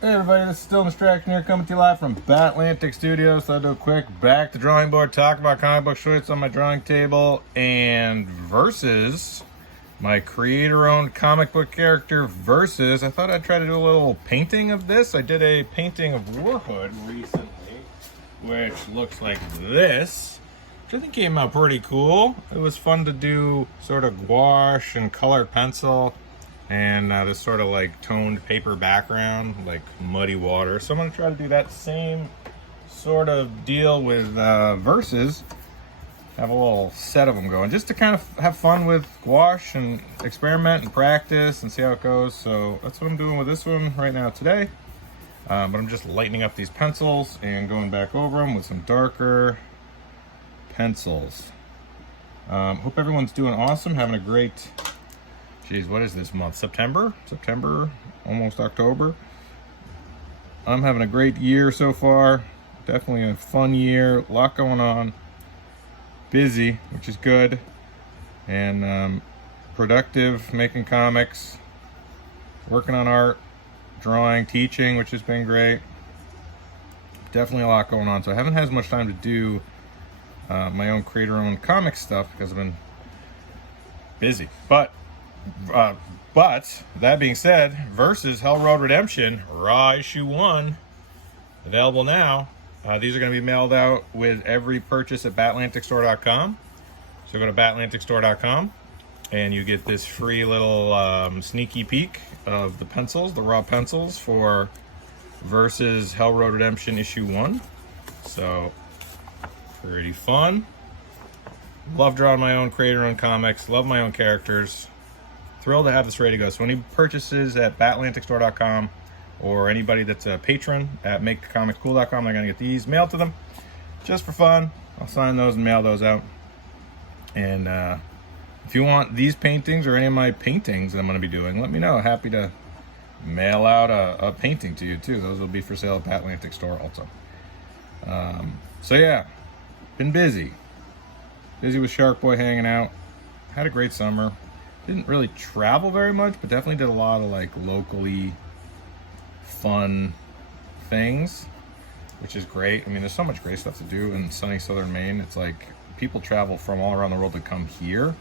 Hey everybody, this is Still Distraction here, coming to you live from Batlantic Studios. So I'll do a quick back to drawing board, talk about comic book shorts on my drawing table, and versus my creator-owned comic book character versus. I thought I'd try to do a little painting of this. I did a painting of Warhood recently, which looks like this, which I think came out pretty cool. It was fun to do sort of gouache and colored pencil. And this sort of like toned paper background, like muddy water. So I'm gonna try to do that same sort of deal with verses. Have a little set of them going, just to kind of have fun with gouache and experiment and practice and see how it goes. So that's what I'm doing with this one right now today. But I'm just lightening up these pencils and going back over them with some darker pencils. Hope everyone's doing awesome, having a great, geez, what is this month? September, almost October. I'm having a great year so far. Definitely a fun year, a lot going on. Busy, which is good. And productive, making comics, working on art, drawing, teaching, which has been great. Definitely a lot going on. So I haven't had as much time to do my own creator-owned comic stuff because I've been busy. But that being said, versus Hell Road Redemption, Raw Issue 1, available now. These are going to be mailed out with every purchase at batlanticstore.com. So go to batlanticstore.com and you get this free little sneaky peek of the pencils, the raw pencils for versus Hell Road Redemption Issue 1. So pretty fun. Love drawing my own creator-owned comics. Love my own characters. Thrilled to have this ready to go. So any purchases at batlanticstore.com or anybody that's a patron at makecomicscool.com, they're going to get these mailed to them just for fun. I'll sign those and mail those out. And if you want these paintings or any of my paintings that I'm going to be doing, let me know. Happy to mail out a painting to you too. Those will be for sale at Batlantic Store also. So yeah, been busy. Busy with Shark Boy hanging out. Had a great summer. Didn't really travel very much, but definitely did a lot of like locally fun things, which is great. I mean, there's so much great stuff to do in sunny southern Maine. It's like people travel from all around the world to come here.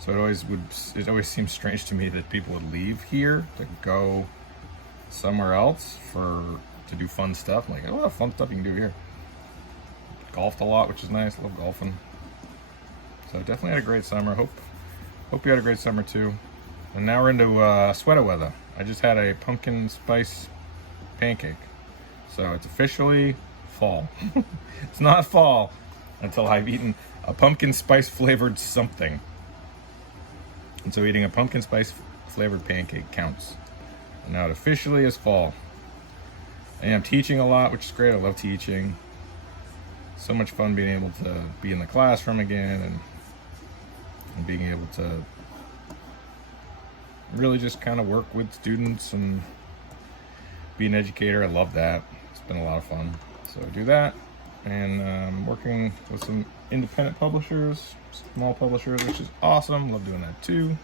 So it always seems strange to me that people would leave here to go somewhere else to do fun stuff. I'm like, a lot of fun stuff you can do here. Golfed a lot, which is nice. Love golfing. So definitely had a great summer. Hope you had a great summer too. And now we're into sweater weather. I just had a pumpkin spice pancake. So it's officially fall. It's not fall until I've eaten a pumpkin spice flavored something. And so eating a pumpkin spice flavored pancake counts. And now it officially is fall. And I'm teaching a lot, which is great. I love teaching. So much fun being able to be in the classroom again and being able to really just kind of work with students and be an educator. I love that. It's been a lot of fun. So I do that, and working with some independent publishers, small publishers, which is awesome. Love doing that too.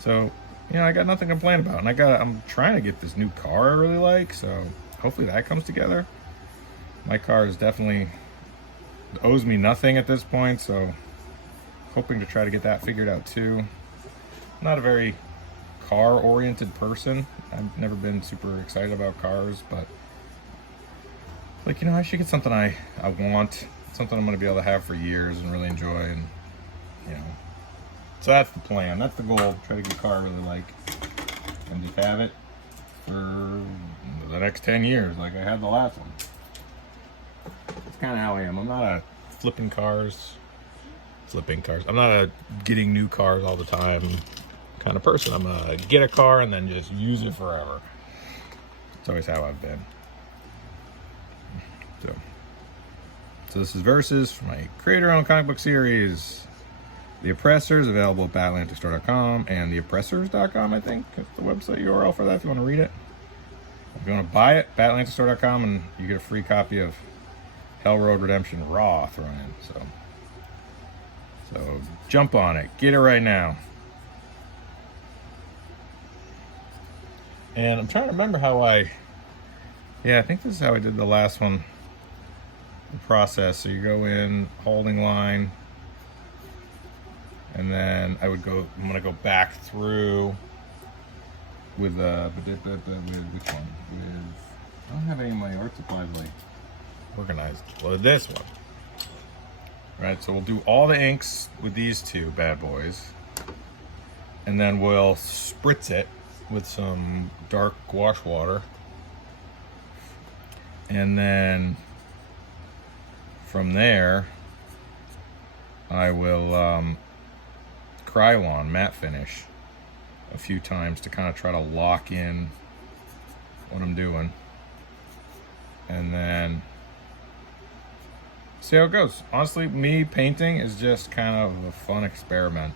So, I got nothing to complain about. And I'm trying to get this new car I really like, so hopefully that comes together. My car is definitely owes me nothing at this point, so hoping to try to get that figured out too. Not a very car-oriented person. I've never been super excited about cars, but I should get something I want, something I'm going to be able to have for years and really enjoy, and so that's the plan. That's the goal. Try to get a car I really like and just have it for the next 10 years like I had the last one. That's kind of how I am. I'm not a flipping cars. I'm not a getting new cars all the time kind of person. I'm gonna get a car and then just use it forever. It's always how I've been. So this is Versus for my creator-owned comic book series. The Oppressors, available at batlanticstore.com and theoppressors.com, I think. That's the website URL for that if you want to read it. If you want to buy it, batlanticstore.com, and you get a free copy of Hell Road Redemption Raw thrown in. So jump on it. Get it right now. And I'm trying to remember how I Yeah, I think this is how I did the last one. The process. So you go in, holding line, and then I'm gonna go back through with which one? I don't have any of my art supplies like organized. Well, this one. Right, so we'll do all the inks with these two bad boys, and then we'll spritz it with some dark gouache water, and then from there I will Krylon matte finish a few times to kind of try to lock in what I'm doing, and then see how it goes. Honestly, me painting is just kind of a fun experiment.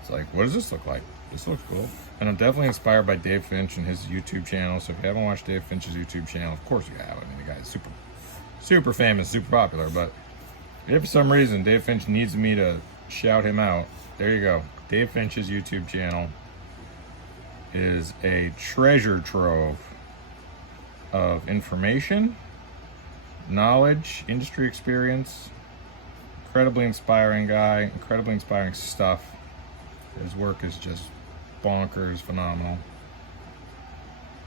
It's like, what does this look like? This looks cool. And I'm definitely inspired by Dave Finch and his YouTube channel. So if you haven't watched Dave Finch's YouTube channel, of course you have. I mean, the guy's super famous, super popular. But if for some reason Dave Finch needs me to shout him out, there you go. Dave Finch's YouTube channel is a treasure trove of information, knowledge, industry experience. Incredibly inspiring guy, incredibly inspiring stuff. His work is just bonkers, phenomenal.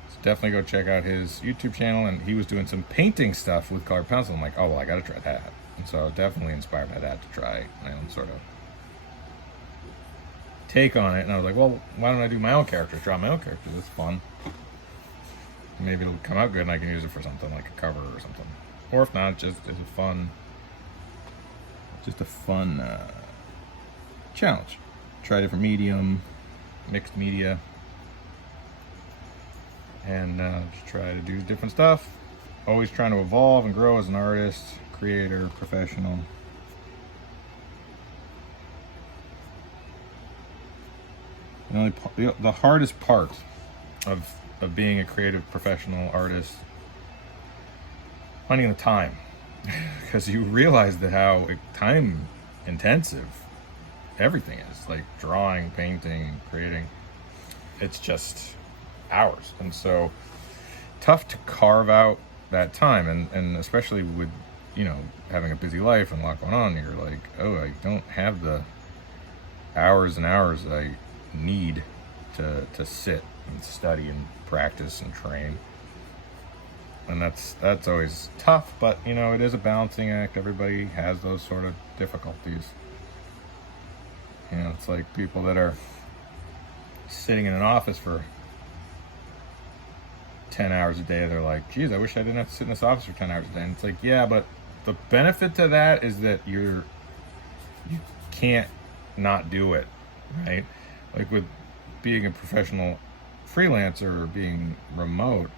So definitely go check out his YouTube channel. And he was doing some painting stuff with colored pencil. I'm like, oh well, I gotta try that. And so definitely inspired by that to try my own sort of take on it. And I was like, well, why don't I do my own characters? Draw my own characters. It's fun. Maybe it'll come out good and I can use it for something like a cover or something. Or if not, just as a fun challenge. Try different medium, mixed media, and just try to do different stuff. Always trying to evolve and grow as an artist, creator, professional. The hardest part of being a creative professional artist, finding the time, because you realize that how time intensive everything is, like drawing, painting, creating. It's just hours, and so tough to carve out that time, and especially with, you know, having a busy life and a lot going on, you're like, oh, I don't have the hours and hours that I need to sit and study and practice and train. And that's always tough, but you know, it is a balancing act. Everybody has those sort of difficulties. You know, it's like people that are sitting in an office for 10 hours a day. They're like, geez, I wish I didn't have to sit in this office for 10 hours a day. And it's like, yeah, but the benefit to that is that you can't not do it, right? Like with being a professional freelancer or being remote,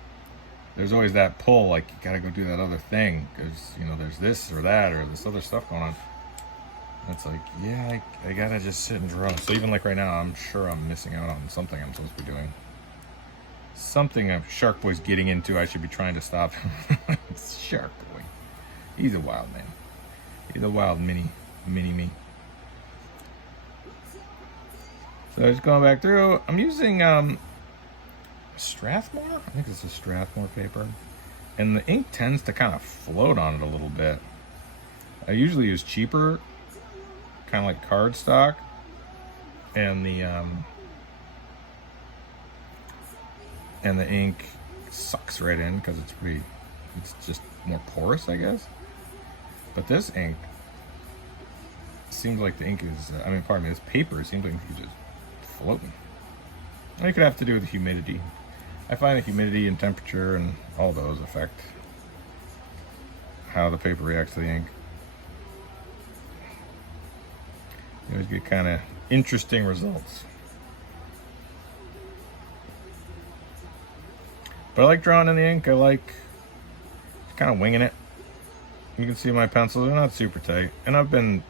there's always that pull, like you gotta go do that other thing because, you know, there's this or that or this other stuff going on. It's like, yeah, I gotta just sit and draw. So even like right now, I'm sure I'm missing out on something I'm supposed to be doing. Something Shark Boy's getting into, I should be trying to stop. It's Shark Boy. He's a wild man. He's a wild mini me. So just going back through, I'm using Strathmore? I think it's a Strathmore paper. And the ink tends to kind of float on it a little bit. I usually use cheaper, kind of like cardstock, and the ink sucks right in because it's just more porous, I guess. But this ink seems like the ink is, this paper seems like it's just floating. And it could have to do with the humidity. I find the humidity and temperature and all those affect how the paper reacts to the ink. You always get kind of interesting results. But I like drawing in the ink. I like kind of winging it. You can see my pencils are not super tight. And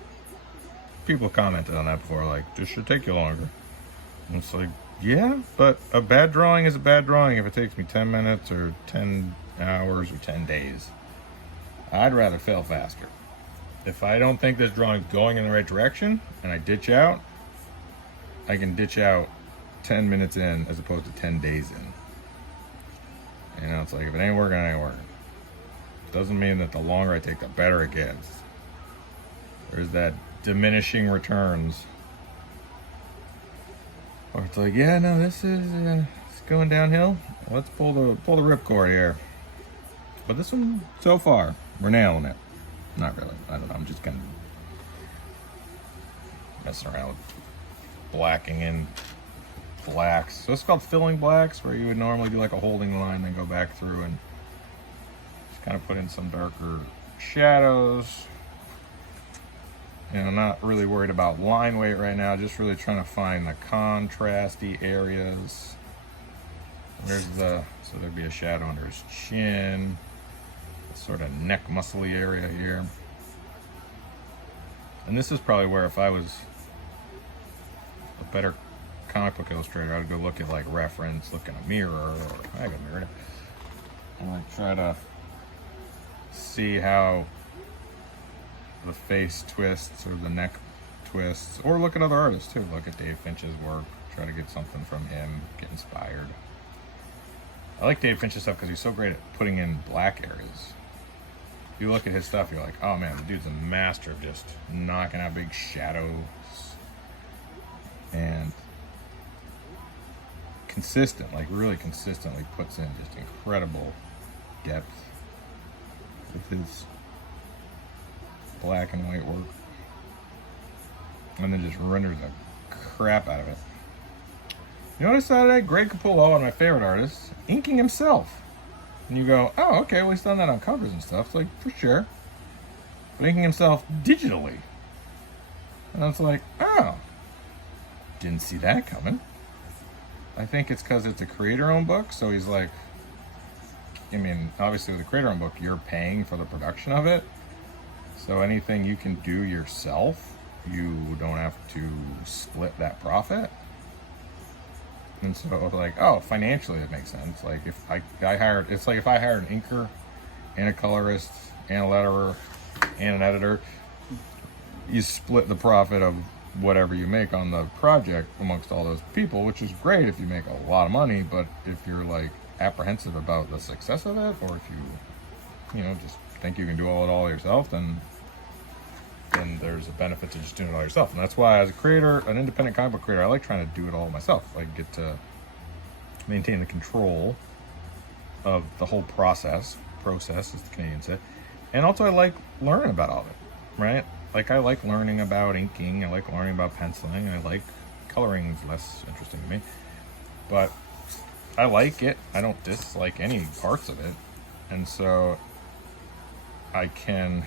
people commented on that before, like, this should take you longer. And it's like, yeah, but a bad drawing is a bad drawing if it takes me 10 minutes or 10 hours or 10 days. I'd rather fail faster. If I don't think this drawing's going in the right direction and I ditch out, I can ditch out 10 minutes in as opposed to 10 days in. You know, it's like if it ain't working, it ain't working. Doesn't mean that the longer I take, the better it gets. There's that diminishing returns. Or it's like, yeah, no, this is it's going downhill. Let's pull the ripcord here. But this one, so far, we're nailing it. Not really. I don't know. I'm just kind of messing around with blacking in blacks. So it's called filling blacks, where you would normally do like a holding line, then go back through and just kind of put in some darker shadows. You know, not really worried about line weight right now, just really trying to find the contrasty areas. So there'd be a shadow under his chin, sort of neck muscly area here. And this is probably where, if I was a better comic book illustrator, I'd go look at like reference, look in a mirror, or I have a mirror, and like try to see how the face twists or the neck twists, or look at other artists too. Look at Dave Finch's work, try to get something from him, get inspired. I like Dave Finch's stuff because he's so great at putting in black areas. You look at his stuff, you're like, oh man, the dude's a master of just knocking out big shadows and really consistently puts in just incredible depth with his black and white work, and then just renders the crap out of it. You know what I saw today? Greg Capullo, one of my favorite artists, inking himself. And you go, oh, okay, well, he's done that on covers and stuff. It's like, for sure. But inking himself digitally. And I was like, oh, didn't see that coming. I think it's because it's a creator-owned book, so he's like, I mean, obviously with a creator-owned book, you're paying for the production of it. So anything you can do yourself, you don't have to split that profit. And so like, oh, financially it makes sense. Like if I hired, it's like if I hired an inker and a colorist and a letterer and an editor, you split the profit of whatever you make on the project amongst all those people, which is great if you make a lot of money. But if you're like apprehensive about the success of it, or if you know, just think you can do it all yourself, then there's a benefit to just doing it all yourself. And that's why, as a creator, an independent comic book creator, I like trying to do it all myself. I get to maintain the control of the whole process, as the Canadians say. And also I like learning about all of it, right? Like I like learning about inking, I like learning about penciling, I like coloring is less interesting to me. But I like it, I don't dislike any parts of it. And so I can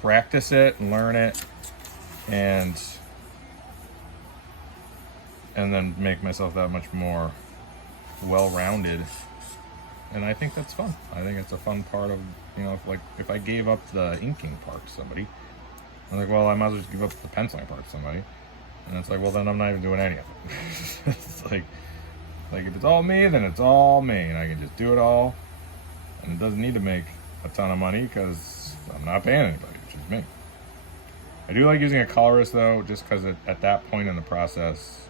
practice it and learn it and then make myself that much more well-rounded. And I think that's fun. I think it's a fun part of, you know, if I gave up the inking part to somebody, I'm like, well, I might as well just give up the penciling part to somebody. And it's like, well, then I'm not even doing any of it. It's like if it's all me, then it's all me, and I can just do it all, and it doesn't need to make a ton of money because I'm not paying anybody, which is me. I do like using a colorist though, just because at that point in the process,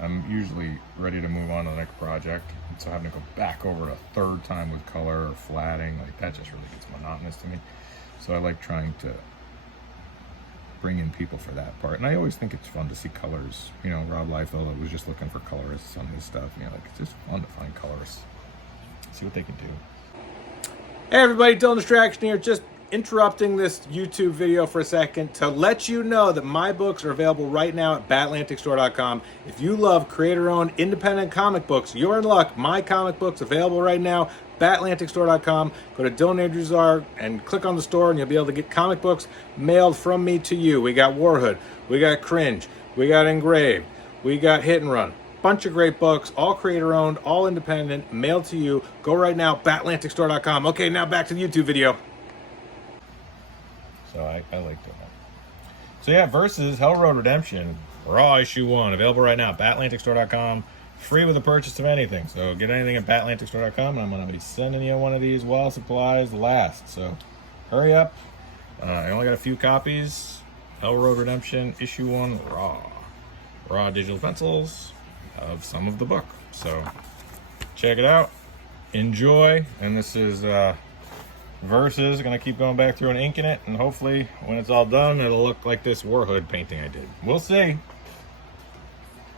I'm usually ready to move on to the next project. And so having to go back over it a third time with color or flatting, like that just really gets monotonous to me. So I like trying to bring in people for that part. And I always think it's fun to see colors. You know, Rob Liefeld was just looking for colorists on his stuff. You know, like it's just fun to find colorists, see what they can do. Hey everybody, Dylan Distraction here, just interrupting this YouTube video for a second to let you know that my books are available right now at BatlanticStore.com. If you love creator-owned independent comic books, you're in luck. My comic books available right now, BatlanticStore.com. Go to Dylan Andrews Art and click on the store and you'll be able to get comic books mailed from me to you. We got Warhood, we got Cringe, we got Engraved, we got Hit and Run. Bunch of great books, all creator-owned, all independent, mailed to you. Go right now, BatlanticStore.com. Okay, now back to the YouTube video. So I like that one. So yeah, Versus Hell Road Redemption, Raw Issue 1, available right now, BatlanticStore.com, free with a purchase of anything. So get anything at BatlanticStore.com, and I'm going to be sending you one of these while supplies last. So hurry up. I only got a few copies. Hell Road Redemption, Issue 1, Raw digital pencils of some of the book. So check it out. enjoy. And this is Versus. Gonna keep going back through and inking it, and hopefully when it's all done, it'll look like this Warhood painting I did. We'll see.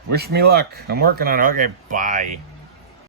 Wish me luck. I'm working on it. Okay, bye.